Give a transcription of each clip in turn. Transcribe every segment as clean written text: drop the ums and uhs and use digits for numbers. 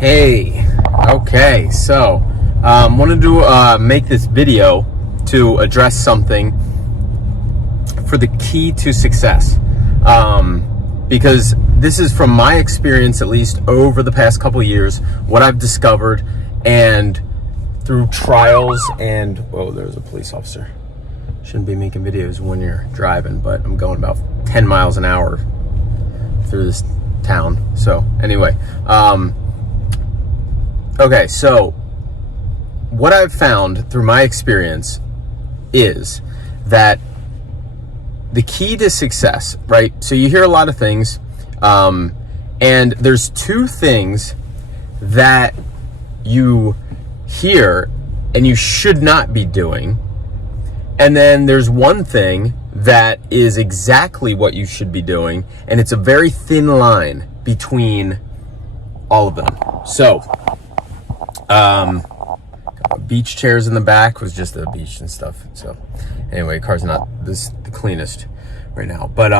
Hey, okay, so wanted to make this video to address something for the key to success, because this is from my experience, at least over the past couple of years, what I've discovered, and through trials and, whoa, there's a police officer. Shouldn't be making videos when you're driving, but I'm going about 10 miles an hour through this town. So anyway, okay, so what I've found through my experience is that the key to success, right? So you hear a lot of things, and there's two things that you hear and you should not be doing. And then there's one thing that is exactly what you should be doing, and it's a very thin line between all of them. So, beach chairs in the back, was just the beach and stuff. So anyway, car's not the cleanest right now, but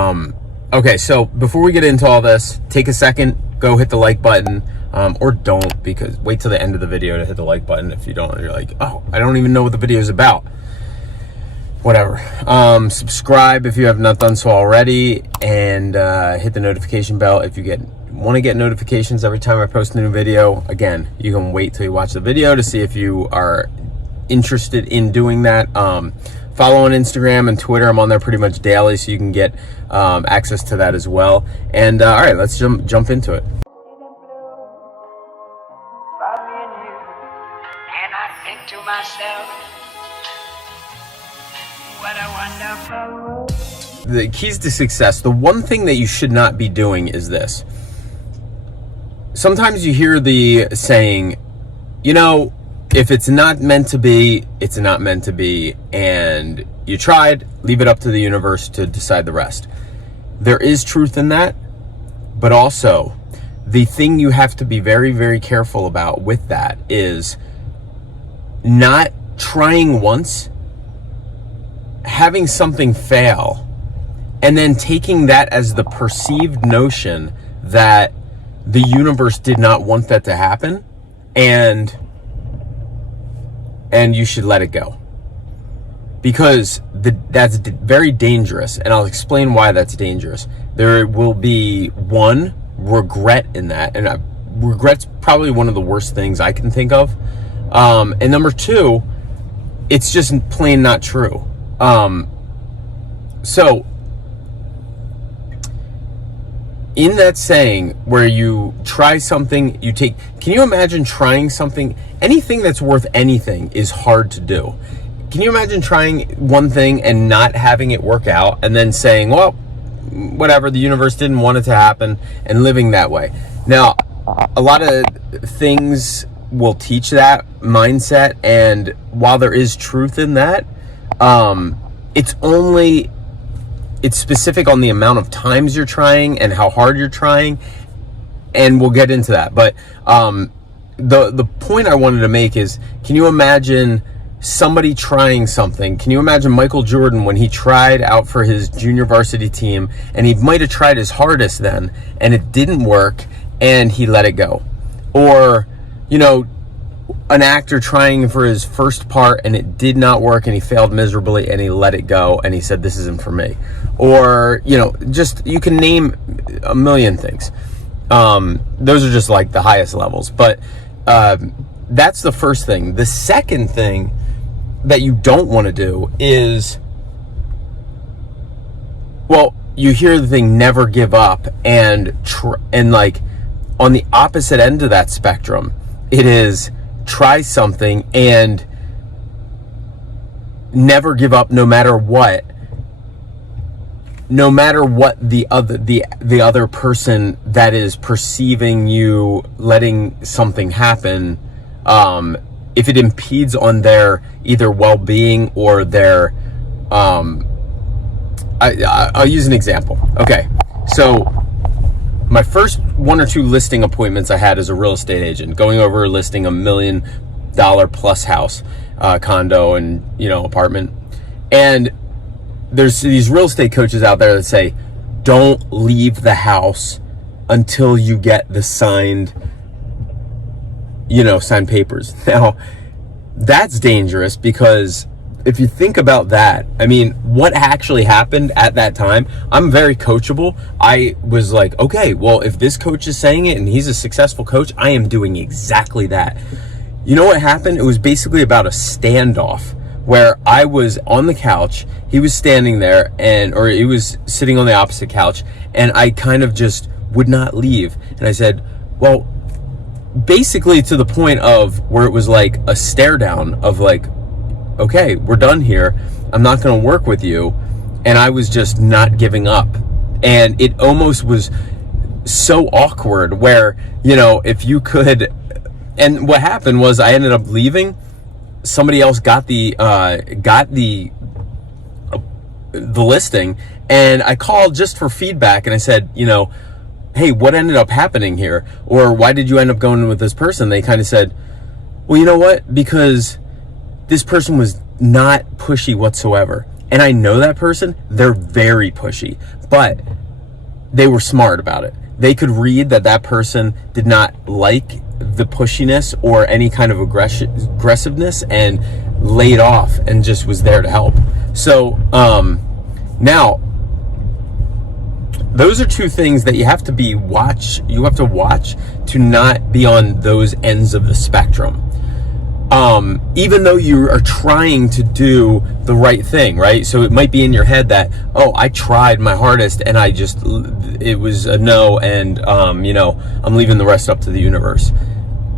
okay, so before we get into all this, take a second, go hit the like button, or don't, because wait till the end of the video to hit the like button. If you don't, you're like, oh, I don't even know what the video is about. Whatever. Subscribe if you have not done so already, and hit the notification bell if you want to get notifications every time I post a new video. Again, you can wait till you watch the video to see if you are interested in doing that. Follow on Instagram and Twitter. I'm on there pretty much daily, so you can get access to that as well. And all right, let's jump into it. And I think to myself, what a wonderful world. The keys to success, the one thing that you should not be doing is this. Sometimes you hear the saying, you know, if it's not meant to be, it's not meant to be, and you tried, leave it up to the universe to decide the rest. There is truth in that, but also the thing you have to be very, very careful about with that is not trying once, having something fail, and then taking that as the perceived notion that the universe did not want that to happen, and you should let it go. Because that's very dangerous, and I'll explain why that's dangerous. There will be one, regret in that, and regret's probably one of the worst things I can think of. And number two, it's just plain not true. So in that saying where you try something, can you imagine trying something? Anything that's worth anything is hard to do. Can you imagine trying one thing and not having it work out, and then saying, well, whatever, the universe didn't want it to happen, and living that way? Now, a lot of things will teach that mindset, and while there is truth in that, it's specific on the amount of times you're trying and how hard you're trying, and we'll get into that. But the point I wanted to make is, can you imagine somebody trying something? Can you imagine Michael Jordan when he tried out for his junior varsity team, and he might have tried his hardest then, and it didn't work, and he let it go? Or, you know, an actor trying for his first part and it did not work and he failed miserably and he let it go and he said, this isn't for me. Or, you know, just, you can name a million things. Those are just like the highest levels, but that's the first thing. The second thing that you don't want to do is, well, you hear the thing, never give up, and like on the opposite end of that spectrum, it is try something and never give up, no matter what the other person that is perceiving you letting something happen, if it impedes on their either well-being or their I'll use an example. Okay, so my first 1 or 2 listing appointments I had as a real estate agent, going over listing $1 million plus house, condo, and, you know, apartment. And there's these real estate coaches out there that say, don't leave the house until you get the signed sign papers. Now, that's dangerous because if you think about that, I mean, what actually happened at that time, I'm very coachable. I was like, okay, well, if this coach is saying it and he's a successful coach, I am doing exactly that. You know what happened? It was basically about a standoff where I was on the couch, he was standing there, or he was sitting on the opposite couch, and I kind of just would not leave. And I said, well, basically to the point of where it was like a stare down of like, okay, we're done here. I'm not going to work with you. And I was just not giving up. And it almost was so awkward where, if you could, and what happened was I ended up leaving. Somebody else got the listing, and I called just for feedback, and I said, hey, what ended up happening here? Or why did you end up going with this person? They kind of said, well, you know what? Because this person was not pushy whatsoever. And I know that person, they're very pushy, but they were smart about it. They could read that person did not like the pushiness or any kind of aggressiveness and laid off and just was there to help. So now, those are two things that you have to watch to not be on those ends of the spectrum. Even though you are trying to do the right thing, right? So it might be in your head that, oh, I tried my hardest and it was a no, and I'm leaving the rest up to the universe.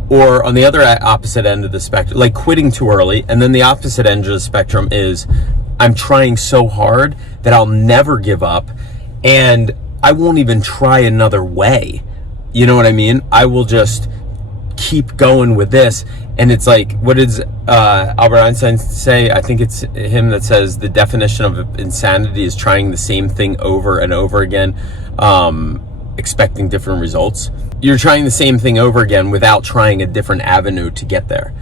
Or on the other opposite end of the spectrum, like quitting too early, and then the opposite end of the spectrum is I'm trying so hard that I'll never give up, and I won't even try another way. You know what I mean? I will just keep going with this. And it's like, what does Albert Einstein say? I think it's him that says the definition of insanity is trying the same thing over and over again, expecting different results. You're trying the same thing over again without trying a different avenue to get there.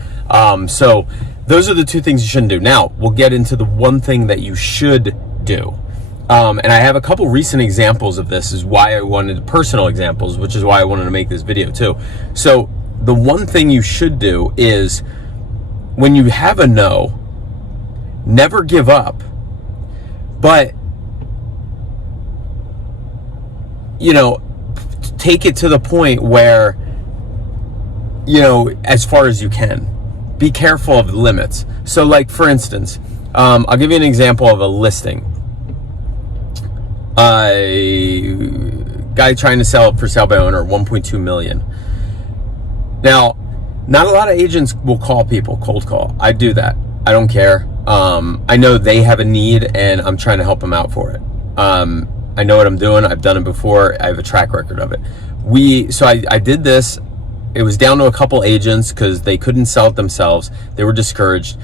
So those are the two things you shouldn't do. Now, we'll get into the one thing that you should do. And I have a couple recent examples of this, is why I wanted personal examples, which is why I wanted to make this video too. So the one thing you should do is when you have a no, never give up, but, take it to the point where, as far as you can. Be careful of the limits. So like, for instance, I'll give you an example of a listing. Guy trying to sell it for sale by owner, 1.2 million. Now, not a lot of agents will call people, cold call. I do that. I don't care. I know they have a need and I'm trying to help them out for it. I know what I'm doing. I've done it before. I have a track record of it. So I did this. It was down to a couple agents because they couldn't sell it themselves. They were discouraged.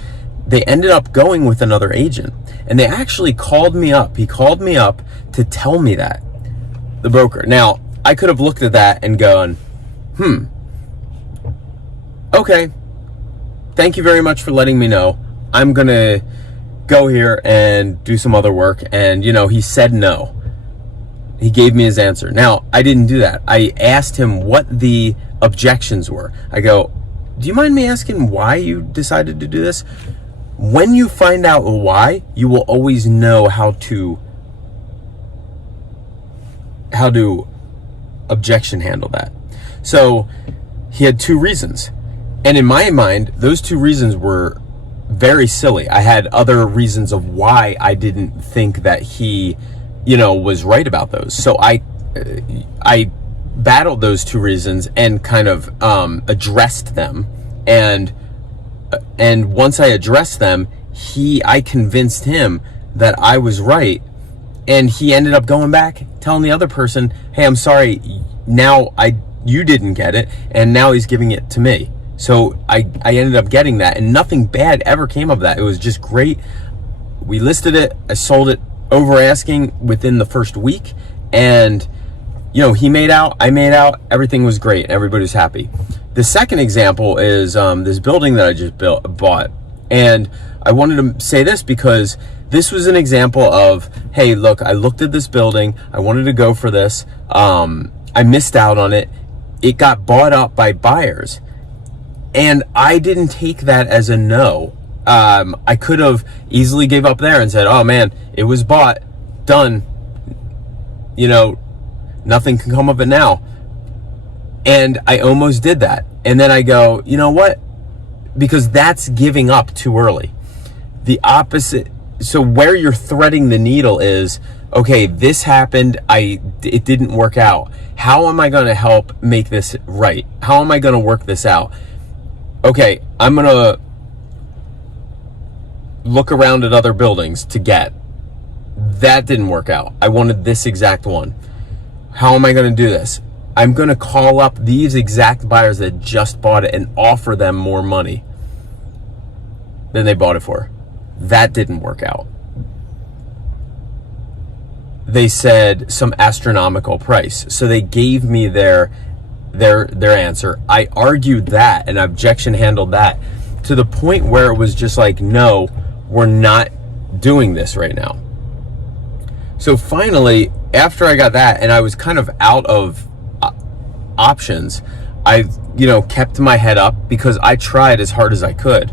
They ended up going with another agent, and they actually called me up. He called me up to tell me that, the broker. Now, I could have looked at that and gone, okay, thank you very much for letting me know. I'm going to go here and do some other work. And, he said no. He gave me his answer. Now, I didn't do that. I asked him what the objections were. I go, do you mind me asking why you decided to do this? When you find out why, you will always know how to objection handle that. So he had two reasons. And in my mind, those two reasons were very silly. I had other reasons of why I didn't think that he, was right about those. So I battled those two reasons and kind of addressed them. And once I addressed them, I convinced him that I was right. And he ended up going back, telling the other person, hey, I'm sorry, now you didn't get it, and now he's giving it to me. So I ended up getting that, and nothing bad ever came of that. It was just great. We listed it. I sold it over asking within the first week, and he made out, I made out, everything was great, everybody was happy. The second example is this building that I just bought. And I wanted to say this because this was an example of, hey, look, I looked at this building. I wanted to go for this. I missed out on it. It got bought up by buyers. And I didn't take that as a no. I could have easily gave up there and said, oh man, it was bought, done. You know, nothing can come of it now. And I almost did that. And then I go, you know what? Because that's giving up too early. The opposite. So where you're threading the needle is, okay, this happened. It didn't work out. How am I going to help make this right? How am I going to work this out? Okay, I'm going to look around at other buildings to get. That didn't work out. I wanted this exact one. How am I going to do this? I'm going to call up these exact buyers that just bought it and offer them more money than they bought it for. That didn't work out. They said some astronomical price. So they gave me their answer. I argued that and objection handled that to the point where it was just like, no, we're not doing this right now. So finally, after I got that and I was kind of out of options, I, kept my head up because I tried as hard as I could.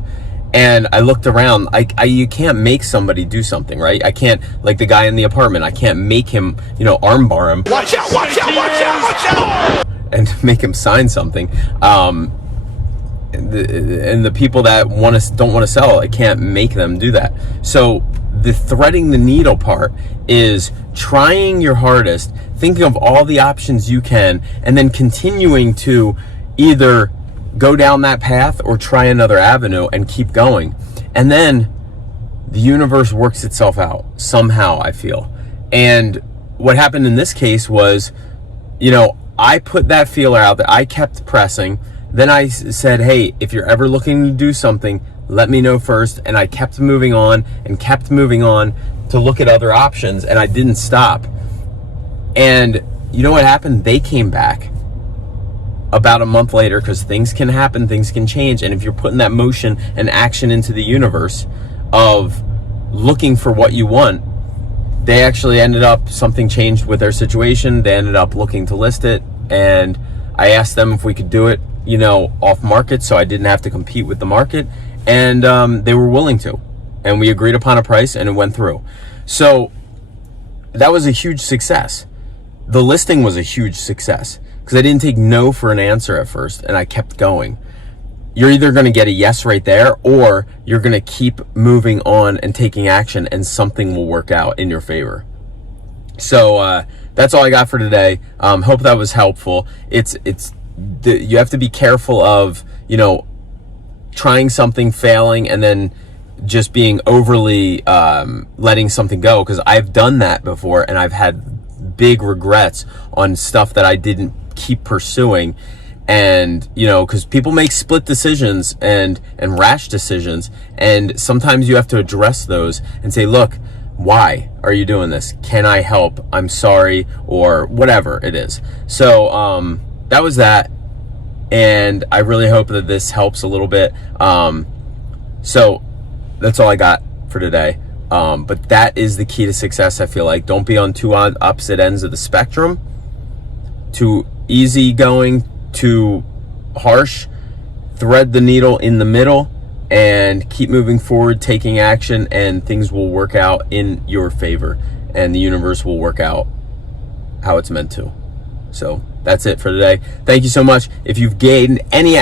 And I looked around. You can't make somebody do something, right? I can't, like the guy in the apartment, I can't make him, armbar him. Watch out, watch out, watch out, watch out! And make him sign something. And the people that don't want to sell, I can't make them do that. So the threading the needle part is trying your hardest, thinking of all the options you can, and then continuing to either go down that path or try another avenue and keep going. And then the universe works itself out somehow, I feel. And what happened in this case was, I put that feeler out there. I kept pressing. Then I said, hey, if you're ever looking to do something, let me know first. And I kept moving on and kept moving on to look at other options. And I didn't stop. And you know what happened? They came back about a month later, because things can happen, things can change. And if you're putting that motion and action into the universe of looking for what you want, they actually ended up, something changed with their situation. They ended up looking to list it. And I asked them if we could do it, off market, so I didn't have to compete with the market. And they were willing to. And we agreed upon a price and it went through. So that was a huge success. The listing was a huge success because I didn't take no for an answer at first and I kept going. You're either going to get a yes right there, or you're going to keep moving on and taking action, and something will work out in your favor. So that's all I got for today. Hope that was helpful. You have to be careful of, trying something, failing, and then just being overly letting something go, because I've done that before and I've had big regrets on stuff that I didn't keep pursuing. And because people make split decisions and rash decisions, and sometimes you have to address those and say, look, why are you doing this? Can I help? I'm sorry, or whatever it is. So that was that, and I really hope that this helps a little bit. So that's all I got for today. But that is the key to success, I feel like. Don't be on two opposite ends of the spectrum. Too easy going, too harsh. Thread the needle in the middle and keep moving forward, taking action, and things will work out in your favor, and the universe will work out how it's meant to. So that's it for today. Thank you so much. If you've gained any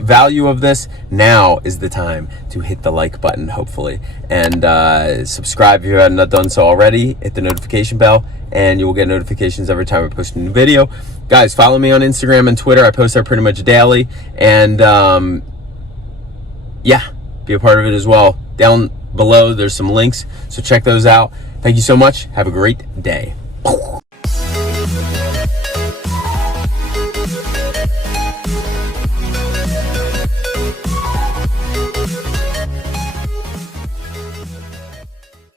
value of this, now is the time to hit the like button, hopefully, and subscribe if you haven't done so already. Hit the notification bell and you will get notifications every time I post a new video. Guys, follow me on Instagram and Twitter. I post there pretty much daily, and yeah, be a part of it as well. Down below there's some links, so check those out. Thank you so much. Have a great day.